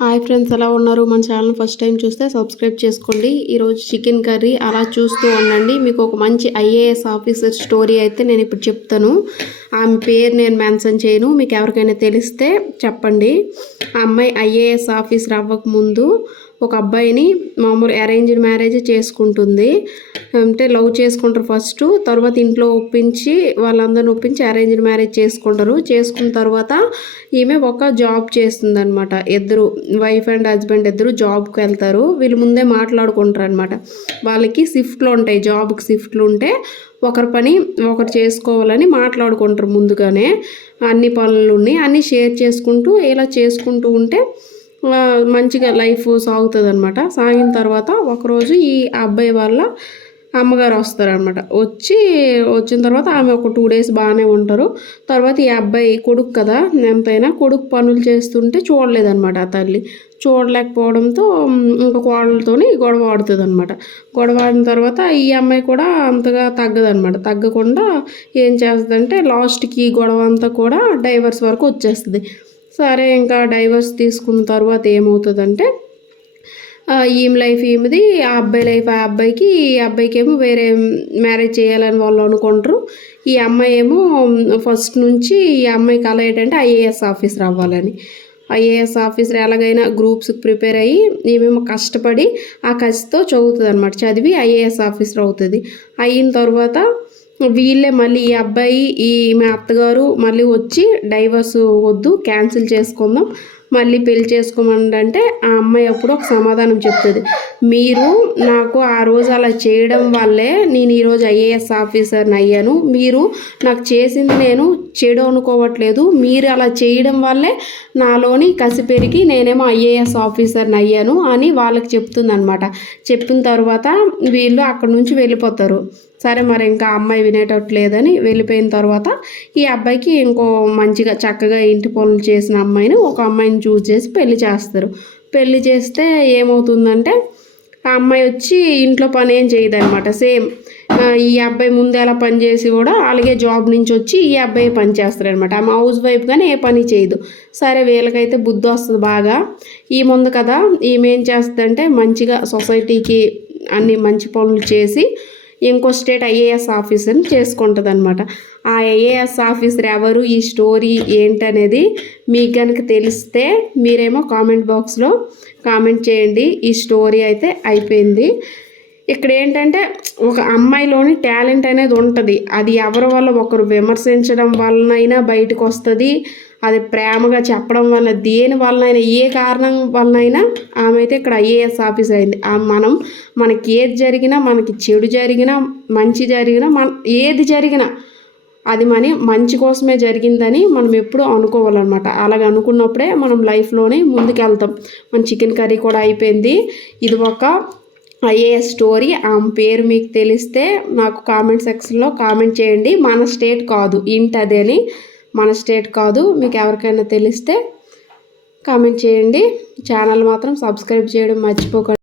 Hi friends, ఎలా ఉన్నారు? మన ఛానల్ ఫస్ట్ టైం చూస్తే సబ్స్క్రైబ్ చేసుకోండి. ఈరోజు చికెన్ కర్రీ అలా చూస్తూ ఉండండి. మీకు ఒక మంచి ఐఏఎస్ ఆఫీసర్ స్టోరీ అయితే నేను ఇప్పుడు చెప్తాను. ఆమె పేరు నేను మెన్షన్ చేయను, మీకు ఎవరికైనా తెలిస్తే చెప్పండి. ఆ అమ్మాయి ఐఏఎస్ ఆఫీసర్ అవ్వకముందు ఒక అబ్బాయిని మామూలు అరేంజ్డ్ మ్యారేజ్ చేసుకుంటుంది. అంటే లవ్ చేసుకుంటారు ఫస్ట్, తర్వాత ఇంట్లో ఒప్పించి వాళ్ళందరిని ఒప్పించి అరేంజ్డ్ మ్యారేజ్ చేసుకుంటారు. చేసుకున్న తర్వాత ఈమె ఒక జాబ్ చేస్తుంది అనమాట. ఇద్దరు వైఫ్ అండ్ హస్బెండ్ ఇద్దరు జాబ్కి వెళ్తారు. వీళ్ళు ముందే మాట్లాడుకుంటారు అనమాట. వాళ్ళకి షిఫ్ట్లు ఉంటాయి, జాబ్కి షిఫ్ట్లు ఉంటే ఒకరి పని ఒకరు చేసుకోవాలని మాట్లాడుకుంటారు ముందుగానే. అన్ని పనులని అన్నీ షేర్ చేసుకుంటూ ఇలా చేసుకుంటూ ఉంటే మంచిగా లైఫ్ సాగుతుంది అనమాట. సాగిన తర్వాత ఒకరోజు ఈ అబ్బాయి వాళ్ళ అమ్మగారు వస్తారనమాట. వచ్చిన తర్వాత ఆమె ఒక 2 days బాగానే ఉంటారు. తర్వాత ఈ అబ్బాయి కొడుకు కదా, ఎంతైనా కొడుకు పనులు చేస్తుంటే చూడలేదనమాట ఆ తల్లి. చూడలేకపోవడంతో ఇంకా కోడలతోని గొడవ ఆడుతుంది అనమాట. గొడవ ఆడిన తర్వాత ఈ అమ్మాయి కూడా అంతగా తగ్గదనమాట. తగ్గకుండా ఏం చేస్తుందంటే లాస్ట్కి గొడవ అంతా కూడా డైవర్స్ వరకు వచ్చేస్తుంది. సరే, ఇంకా డైవర్స్ తీసుకున్న తర్వాత ఏమవుతుందంటే ఈమె లైఫ్ ఈమెది, ఆ అబ్బాయి లైఫ్ ఆ అబ్బాయికి. ఈ అబ్బాయికి ఏమో వేరే మ్యారేజ్ చేయాలని వాళ్ళు అనుకుంటారు. ఈ అమ్మాయి ఏమో ఫస్ట్ నుంచి ఈ అమ్మాయి కళ ఏంటంటే ఐఏఎస్ ఆఫీసర్ అవ్వాలని. ఐఏఎస్ ఆఫీసర్ ఎలాగైనా గ్రూప్స్కి ప్రిపేర్ అయ్యి ఈమెమో కష్టపడి ఆ కసితో చదువుతుంది అనమాట. చదివి ఐఏఎస్ ఆఫీసర్ అవుతుంది. అయిన తర్వాత వీళ్ళే మళ్ళీ ఈ అబ్బాయి ఈమె అత్తగారు మళ్ళీ వచ్చి డైవర్స్ వద్దు, క్యాన్సిల్ చేసుకుందాం, మళ్ళీ పెళ్లి చేసుకోమంటే ఆ అమ్మాయి అప్పుడు ఒక సమాధానం చెప్తుంది. మీరు నాకు ఆ రోజు అలా చేయడం వల్లే నేను ఈరోజు ఐఏఎస్ ఆఫీసర్ని అయ్యాను. మీరు నాకు చేసింది నేను చెడు అనుకోవట్లేదు, మీరు అలా చేయడం వల్లే నాలోని కసి పెరిగి నేనేమో ఐఏఎస్ ఆఫీసర్ని అయ్యాను అని వాళ్ళకి చెప్తుంది అనమాట. చెప్పిన తర్వాత వీళ్ళు అక్కడ నుంచి వెళ్ళిపోతారు. సరే, మరి ఇంకా అమ్మాయి వినేటట్లేదని వెళ్ళిపోయిన తర్వాత ఈ అబ్బాయికి ఇంకో మంచిగా చక్కగా ఇంటి పనులు చేసిన అమ్మాయిని, ఒక అమ్మాయిని చూస్ చేసి పెళ్లి చేస్తారు. పెళ్లి చేస్తే ఏమవుతుందంటే ఆ అమ్మాయి వచ్చి ఇంట్లో పని ఏం చేయదనమాట. సేమ్ ఈ అబ్బాయి ముందు ఎలా పని చేసి కూడా అలాగే జాబ్ నుంచి వచ్చి ఈ అబ్బాయి పని చేస్తారనమాట. ఆమె హౌస్ వైఫ్ కానీ ఏ పని చేయదు. సరే, వీళ్ళకైతే బుద్ధి వస్తుంది బాగా. ఈ ముందు కదా ఈమె ఏం చేస్తుందంటే మంచిగా సొసైటీకి అన్ని మంచి పనులు చేసి ఇంకో స్టేట్ ఐఏఎస్ ఆఫీసర్ని చేసుకుంటుంది అనమాట. ఆ ఐఏఎస్ ఆఫీసర్ ఎవరు, ఈ స్టోరీ ఏంటనేది మీకు కనుక తెలిస్తే మీరేమో కామెంట్ బాక్స్లో కామెంట్ చేయండి. ఈ స్టోరీ అయితే అయిపోయింది. ఇక్కడ ఏంటంటే ఒక అమ్మాయిలోని టాలెంట్ అనేది ఉంటుంది. అది ఎవరి వల్ల ఒకరు విమర్శించడం వలనైనా బయటకు వస్తుంది. అది ప్రేమగా చెప్పడం వల్ల, దేని వలనైనా, ఏ కారణం వలనైనా ఆమె అయితే ఇక్కడ ఐఏఎస్ ఆఫీసర్ అయింది. మనకి ఏది జరిగినా, మనకి చెడు జరిగినా, మంచి జరిగినా, ఏది జరిగినా అది మంచి కోసమే జరిగిందని మనం ఎప్పుడూ అనుకోవాలన్నమాట. అలాగ అనుకున్నప్పుడే మనం లైఫ్లోనే ముందుకెళ్తాం. మన చికెన్ కర్రీ కూడా అయిపోయింది. ఇది ఒక ఐఏఎస్ స్టోరీ. ఆమె పేరు మీకు తెలిస్తే నాకు కామెంట్ సెక్షన్లో కామెంట్ చేయండి. మన స్టేట్ కాదు, అదేని మన స్టేట్ కాదు. మీకు ఎవరికైనా తెలిస్తే కామెంట్ చేయండి. ఛానల్ మాత్రం సబ్స్క్రైబ్ చేయడం మర్చిపోకండి.